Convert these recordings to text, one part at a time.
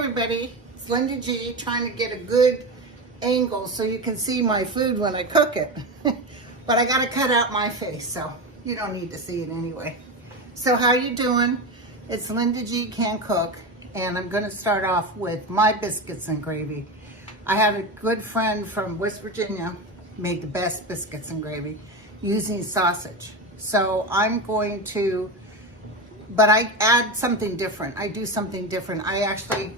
everybody, it's Linda G trying to get a good angle so you can see my food when I cook it. But I gotta cut out my face, so you don't need to see it anyway. So how you doing? It's Linda G Can Cook, and I'm gonna start off with my biscuits and gravy. I had a good friend from West Virginia made the best biscuits and gravy using sausage. So I'm going to, but I add something different. I do something different. I actually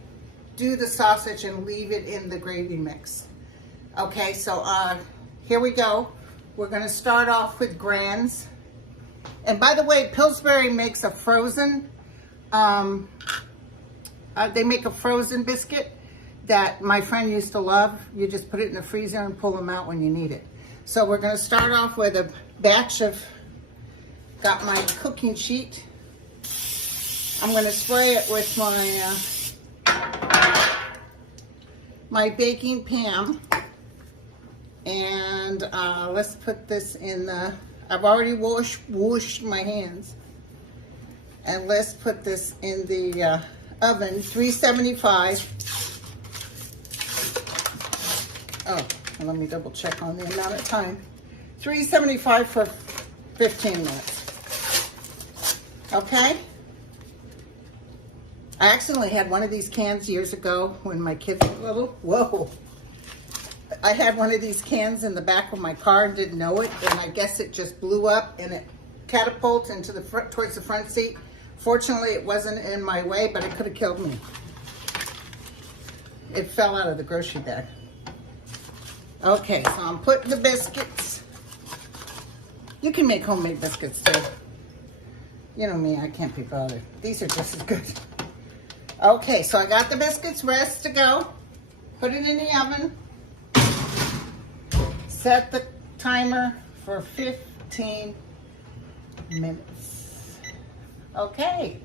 do the sausage and leave it in the gravy mix. Okay, so here we go. We're gonna start off with Grands. And by the way, Pillsbury makes a frozen, they make a frozen biscuit that my friend used to love. You just put it in the freezer and pull them out when you need it. So we're gonna start off with a batch of, got my cooking sheet. I'm gonna spray it with my baking pan. And let's put this in the, I've already washed my hands. And let's put this in the oven, 375. Oh, let me double check on the amount of time. 375 for 15 minutes. Okay? I accidentally had one of these cans years ago when my kids were little. Whoa. I had one of these cans in the back of my car and didn't know it, and I guess it just blew up and it catapulted into the front, towards the front seat. Fortunately, it wasn't in my way, but it could have killed me. It fell out of the grocery bag. Okay, so I'm putting the biscuits. You can make homemade biscuits too. You know me, I can't be bothered. These are just as good. Okay, so I got the biscuits ready to go. Put it in the oven. Set the timer for 15 minutes. Okay.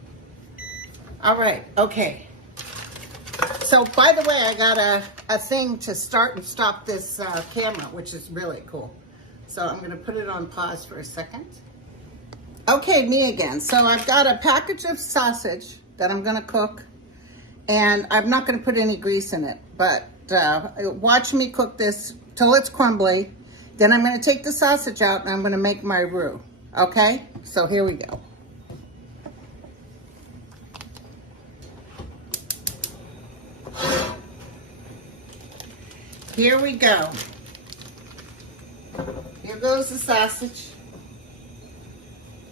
All right, okay. So by the way, I got a thing to start and stop this camera, which is really cool. So I'm gonna put it on pause for a second. Okay, me again. So I've got a package of sausage that I'm gonna cook, and I'm not gonna put any grease in it, but watch me cook this till it's crumbly. Then I'm gonna take the sausage out and I'm gonna make my roux, okay? So here we go. Here we go. Here goes the sausage.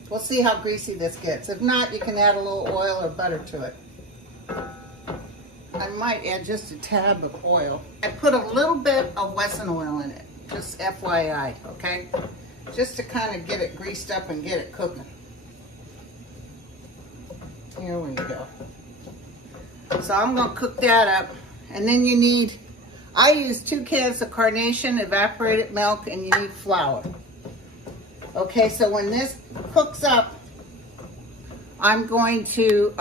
We'll see how greasy this gets. If not, you can add a little oil or butter to it. I might add just a tab of oil. I put a little bit of wesson oil in it, just FYI, okay? Just to kind of get it greased up and get it cooking. Here we go. So I'm gonna cook that up, and then you need, I use 2 cans of Carnation evaporated milk, and you need flour. Okay, so when this cooks up, I'm going to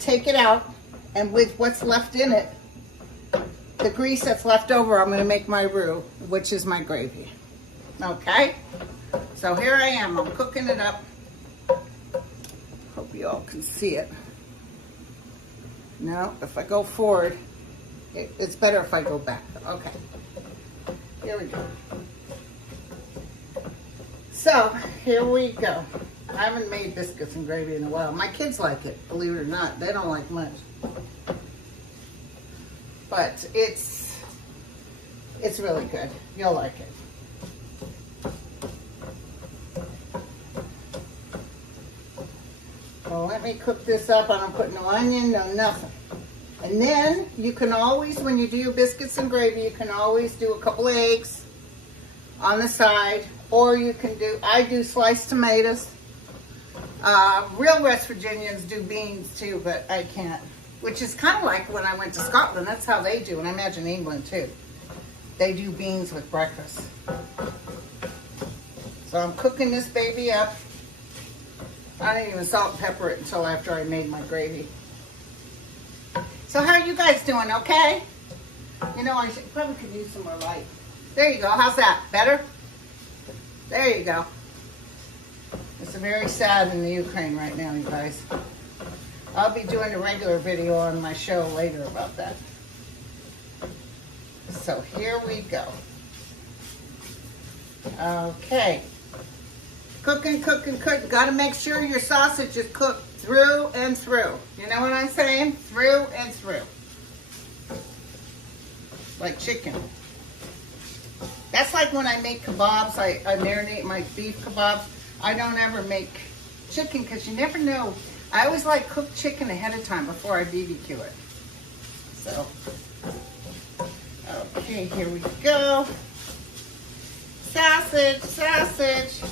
take it out, and with what's left in it, the grease that's left over, I'm gonna make my roux, which is my gravy. Okay? So here I am, I'm cooking it up. Hope you all can see it. No, if I go forward, it's better if I go back. Okay. Here we go. So, here we go. I haven't made biscuits and gravy in a while. My kids like it, believe it or not. They don't like much. But it's really good. You'll like it. So let me cook this up. I don't put no onion, no nothing. And then you can always, when you do your biscuits and gravy, you can always do a couple eggs on the side. Or you can do, I do sliced tomatoes. Real West Virginians do beans too, but I can't. Which is kind of like when I went to Scotland. That's how they do, and I imagine England too. They do beans with breakfast. So I'm cooking this baby up. I didn't even salt and pepper it until after I made my gravy. So how are you guys doing, okay? You know, I probably could use some more light. There you go, how's that? Better? There you go. It's very sad in the Ukraine right now, you guys. I'll be doing a regular video on my show later about that. So here we go. Okay. Cooking, cooking, cooking. Got to make sure your sausage is cooked through and through. You know what I'm saying? Through and through. Like chicken. That's like when I make kebabs. I marinate my beef kebabs. I don't ever make chicken because you never know. I always like cooked chicken ahead of time before I BBQ it. So, okay, here we go. Sausage, sausage.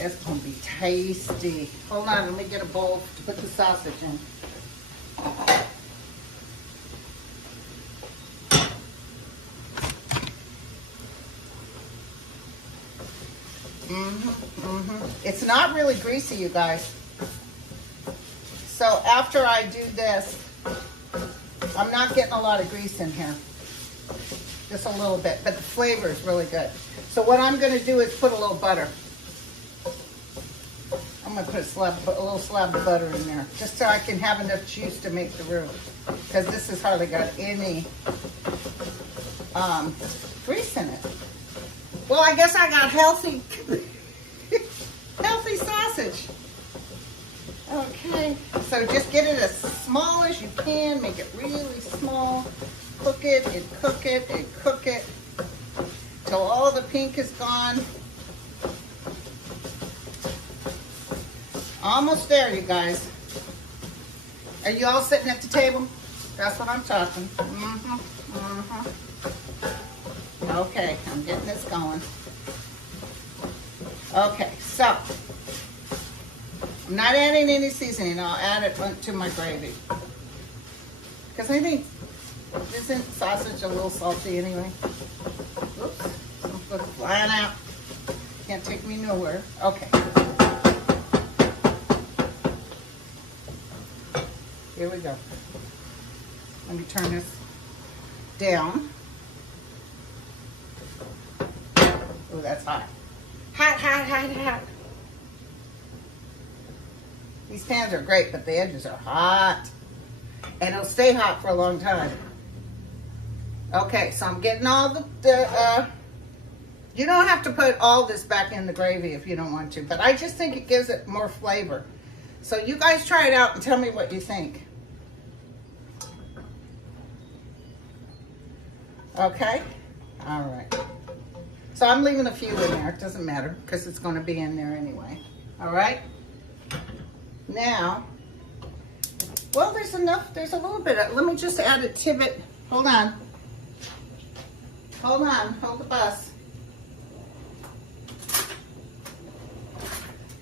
It's gonna be tasty. Hold on, let me get a bowl to put the sausage in. It's not really greasy, you guys. So after I do this, I'm not getting a lot of grease in here. Just a little bit, but the flavor is really good. So what I'm gonna do is put a little butter. I'm gonna put a little slab of butter in there, just so I can have enough juice to make the roux. Because this has hardly got any grease in it. Well, I guess I got healthy, healthy sausage. Okay, so just get it as small as you can. Make it really small. Cook it and cook it and cook it till all the pink is gone. Almost there, you guys. Are you all sitting at the table? That's what I'm talking. Okay, I'm getting this going. Okay, so I'm not adding any seasoning. I'll add it to my gravy. Because I think, isn't sausage a little salty anyway? Oops, I'm flying out. Can't take me nowhere. Okay. Here we go. Let me turn this down. Oh, that's hot. Hot, hot, hot, hot. These pans are great, but the edges are hot. And it'll stay hot for a long time. Okay, so I'm getting all you don't have to put all this back in the gravy if you don't want to, but I just think it gives it more flavor. So you guys try it out and tell me what you think. Okay? All right. So I'm leaving a few in there. It doesn't matter because it's going to be in there anyway. All right? Now, well, there's enough. There's a little bit. Let me just add a tidbit. Hold on. Hold on. Hold the bus.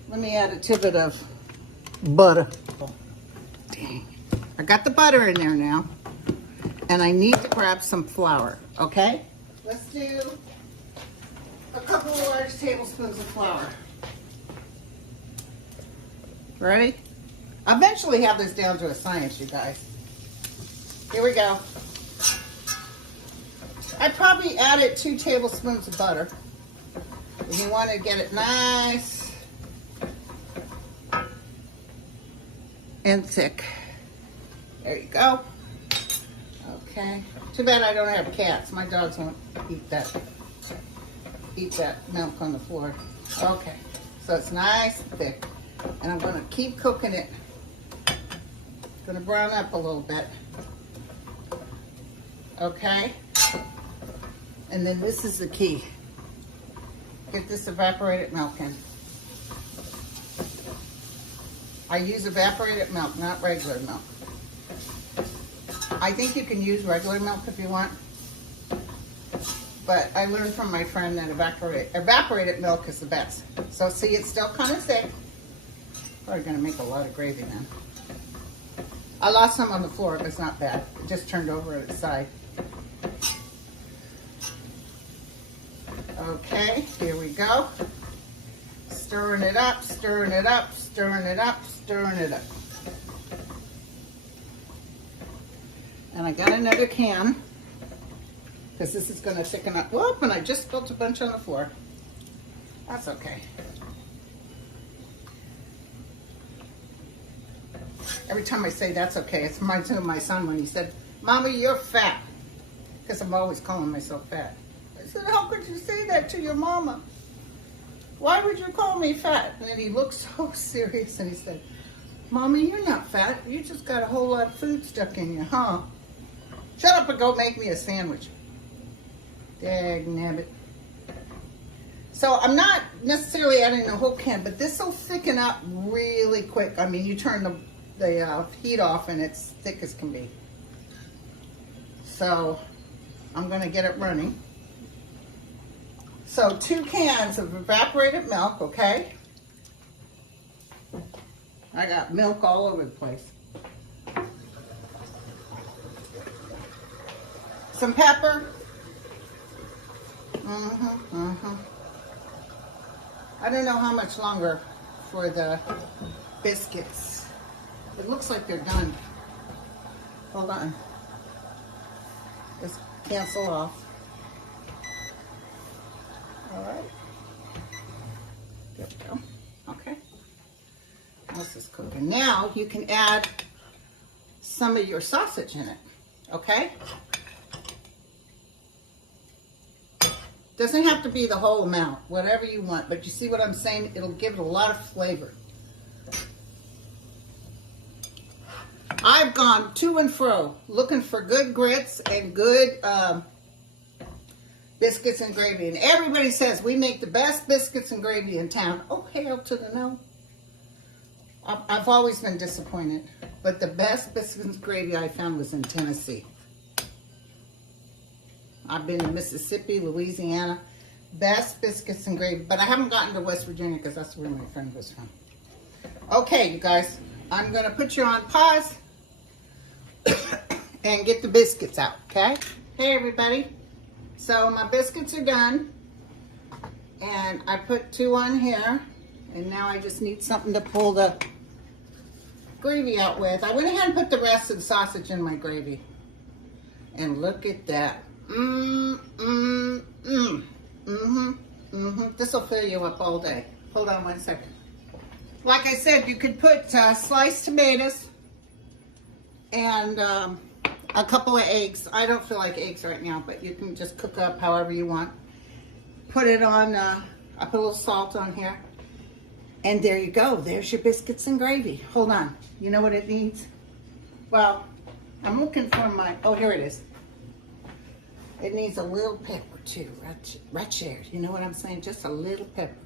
Let me add a tidbit of butter. Oh, dang. I got the butter in there now. And I need to grab some flour. Okay? Let's do a couple of large tablespoons of flour. Ready? I'll eventually have this down to a science, you guys. Here we go. I probably added 2 tablespoons of butter. If you want to get it nice and thick. There you go. Okay. Too bad I don't have cats. My dogs won't eat that milk on the floor. Okay. So it's nice and thick. And I'm going to keep cooking it. It's going to brown up a little bit. Okay. And then this is the key. Get this evaporated milk in. I use evaporated milk, not regular milk. I think you can use regular milk if you want. But I learned from my friend that evaporated milk is the best. So see, it's still kind of thick. Probably going to make a lot of gravy then. I lost some on the floor, but it's not bad. It just turned over at its side. Okay, here we go. Stirring it up, stirring it up, stirring it up, stirring it up. And I got another can, because this is going to thicken up. Whoop, and I just spilled a bunch on the floor. That's okay. Every time I say that's okay, it reminds me of my son when he said, Mama, you're fat. Because I'm always calling myself fat. I said, how could you say that to your mama? Why would you call me fat? And then he looked so serious and he said, Mommy, you're not fat. You just got a whole lot of food stuck in you, huh? Shut up and go make me a sandwich. Dagnabbit. So I'm not necessarily adding the whole can, but this will thicken up really quick. I mean, you turn the heat off and it's thick as can be. So I'm gonna get it running. So 2 cans of evaporated milk, okay? I got milk all over the place. Some pepper. I don't know how much longer for the biscuits. It looks like they're done. Hold on. Let's cancel off. All right. There we go. Okay. This is cooking. Now you can add some of your sausage in it. Okay? Doesn't have to be the whole amount, whatever you want, but you see what I'm saying? It'll give it a lot of flavor. I've gone to and fro looking for good grits and good biscuits and gravy. And everybody says we make the best biscuits and gravy in town. Oh, hell to the no. I've always been disappointed. But the best biscuits and gravy I found was in Tennessee. I've been to Mississippi, Louisiana. Best biscuits and gravy. But I haven't gotten to West Virginia because that's where my friend was from. Okay, you guys. I'm going to put you on pause and get the biscuits out, okay? Hey, everybody. So my biscuits are done. And I put 2 on here. And now I just need something to pull the gravy out with. I went ahead and put the rest of the sausage in my gravy. And look at that. This will fill you up all day. Hold on 1 second. Like I said, you could put sliced tomatoes and a couple of eggs. I don't feel like eggs right now, but you can just cook up however you want. Put it on, I put a little salt on here. And there you go. There's your biscuits and gravy. Hold on. You know what it needs? Well, I'm looking for my, oh, here it is. It needs a little pepper too, right there. You know what I'm saying? Just a little pepper.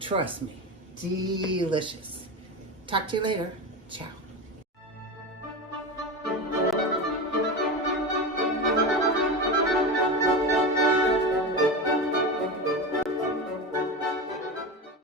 Trust me. Delicious. Talk to you later. Ciao.